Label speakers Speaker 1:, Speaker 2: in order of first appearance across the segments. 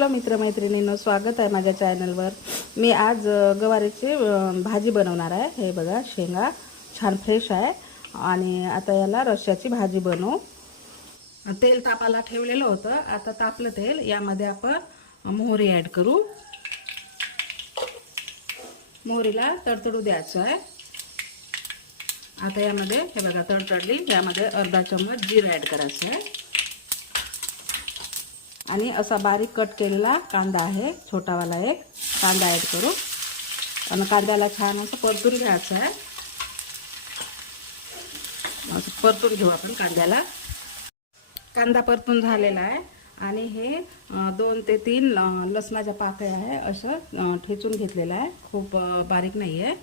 Speaker 1: Hello मित्रमैत्रिणींनो स्वागत आहे माझ्या चॅनलवर. मी आज गवारीची भाजी बनवणार आहे. हे बघा शेंगा छान फ्रेश आहे. आणि आता याला रश्याची भाजी बनवू. तेल तापाला ठेवलेलं होतं. आता तापलं तेल. यामध्ये आपण मोहरी ॲड करू. मोहरीला तडतडू द्यायचं आहे. आता यामध्ये हे बघा तडतडली. यामध्ये अर्धा चम्मच जिरं ॲड करायचं आहे. आणि असा बारीक कट केलेला कांदा आहे छोटावाला एक. कांदा ॲड करू. आणि कांद्याला छान असं परतून घ्यायचं आहे. असं परतून घेऊ आपण कांद्याला. कांदा परतून झालेला आहे. आणि हे दोन ते तीन लसणाच्या पाकळ्या आहे असं ठेचून घेतलेलं आहे. खूप बारीक नाही आहे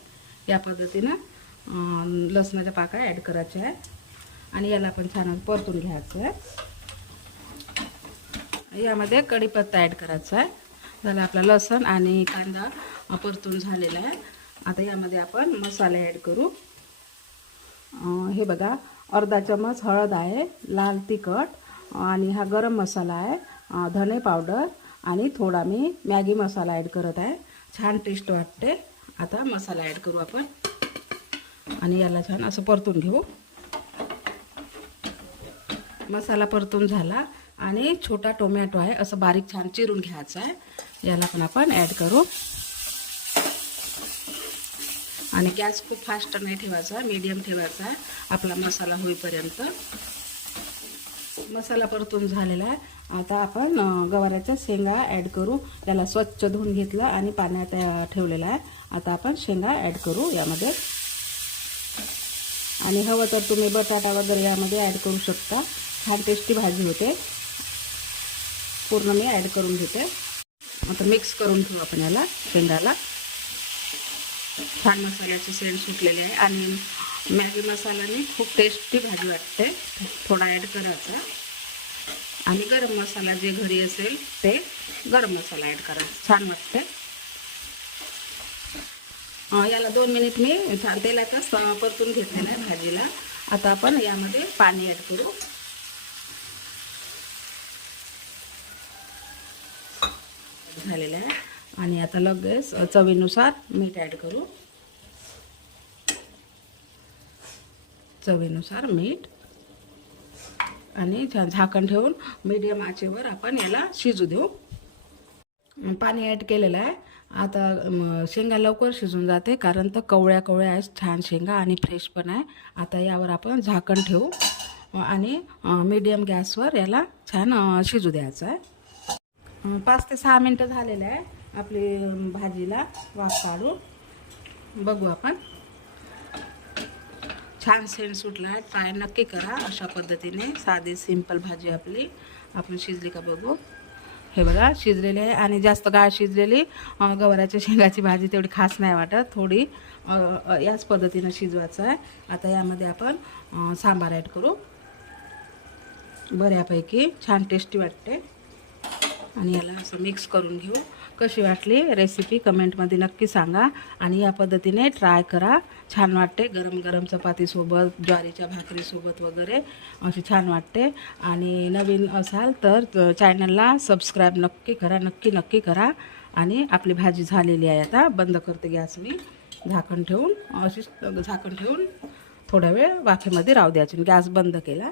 Speaker 1: या पद्धतीनं लसणाच्या पाकळ्या ॲड करायच्या आहे आणि याला पण छान परतून घ्यायचं आहे. यामध्ये कढीपत्ता ॲड करायचा आहे. झाला आपला लसण आणि कांदा परतून झालेला आहे. आता यामध्ये आपण मसाले ॲड करू. हे बघा अर्धा चमच हळद आहे लाल तिखट आणि हा गरम मसाला आहे धने पावडर आणि थोडा मी मॅगी मसाला ॲड करत आहे. छान टेस्ट वाटते. आता मसाला ॲड करू आपण. आणि याला छान असं परतून घेऊ. मसाला परतून झाला. आणि छोटा टोमॅटो आहे असं बारीक छान चिरून घ्यायचा आहे. याला पण आपण ॲड करू. आणि गॅस खूप फास्ट नाही ठेवायचा मीडियम ठेवायचा आहे. आपला मसाला होईपर्यंत. मसाला परतून झालेला आहे. आता आपण गवाराच्या शेंगा ॲड करू. त्याला स्वच्छ धुवून घेतलं आणि पाण्यात ठेवलेला ठेवलेलं आहे. आता आपण शेंगा ॲड करू यामध्ये. आणि हवं तर तुम्ही बटाटा वगैरे यामध्ये ॲड करू शकता. छान टेस्टी भाजी होते. पूर्ण मी ॲड करून घेते. आता मिक्स करून घेऊ आपण याला शेंगाला. छान मसाल्याची सेंट सुटलेली आहे आणि मॅगी मसाल्याने खूप टेस्टी भाजी वाटते. थोडा ॲड करायचा आणि गरम मसाला जे घरी असेल ते गरम मसाला ॲड करायचा छान वाटते. याला दोन मिनिट मी छान तेलातच परतून घेतलेला आहे भाजीला. आता आपण यामध्ये पाणी ॲड करू. झालेलं आहे. आणि आता लगेच चवीनुसार मीठ ॲड करू. चवीनुसार मीठ. आणि छान झाकण ठेवून मीडियम आचेवर आपण याला शिजू देऊ. पाणी ॲड केलेलं आहे. आता शेंगा लवकर शिजून जाते कारण तर कवळ्या कवळ्या आहेत छान शेंगा आणि फ्रेश पण आहे. आता यावर आपण झाकण ठेवू. आणि मीडियम गॅसवर याला छान शिजू द्यायचं आहे. पाच ते सहा मिनटं झालेलं आहे आपली भाजीला वाफ काढून. बघू आपण. छान सेंट सुटला आहे. ट्राय नक्की करा अशा पद्धतीने. साधी सिंपल भाजी आपली. आपण शिजली का बघू? हे बघा शिजलेली आहे आणि जास्त गाळ शिजलेली गवाराच्या शेंगाची भाजी तेवढी खास नाही वाटत. थोडी याच पद्धतीनं शिजवायचं आहे. आता यामध्ये आपण सांबार ॲड करू. बऱ्यापैकी छान टेस्टी वाटते. आणि याला असं मिक्स करून घेऊ. कशी वाटली रेसिपी कमेंटमध्ये नक्की सांगा. आणि या पद्धतीने ट्राय करा. छान वाटते गरम गरम चपातीसोबत ज्वारीच्या भाकरीसोबत वगैरे. अशी छान वाटते. आणि नवीन असाल तर चॅनलला सबस्क्राईब नक्की करा. नक्की नक्की करा. आणि आपली भाजी झालेली आहे आता. बंद करते गॅस मी. झाकण ठेवून अशीच झाकण ठेवून थोडा वेळ वाफेमध्ये राहू द्यायची गॅस बंद केला.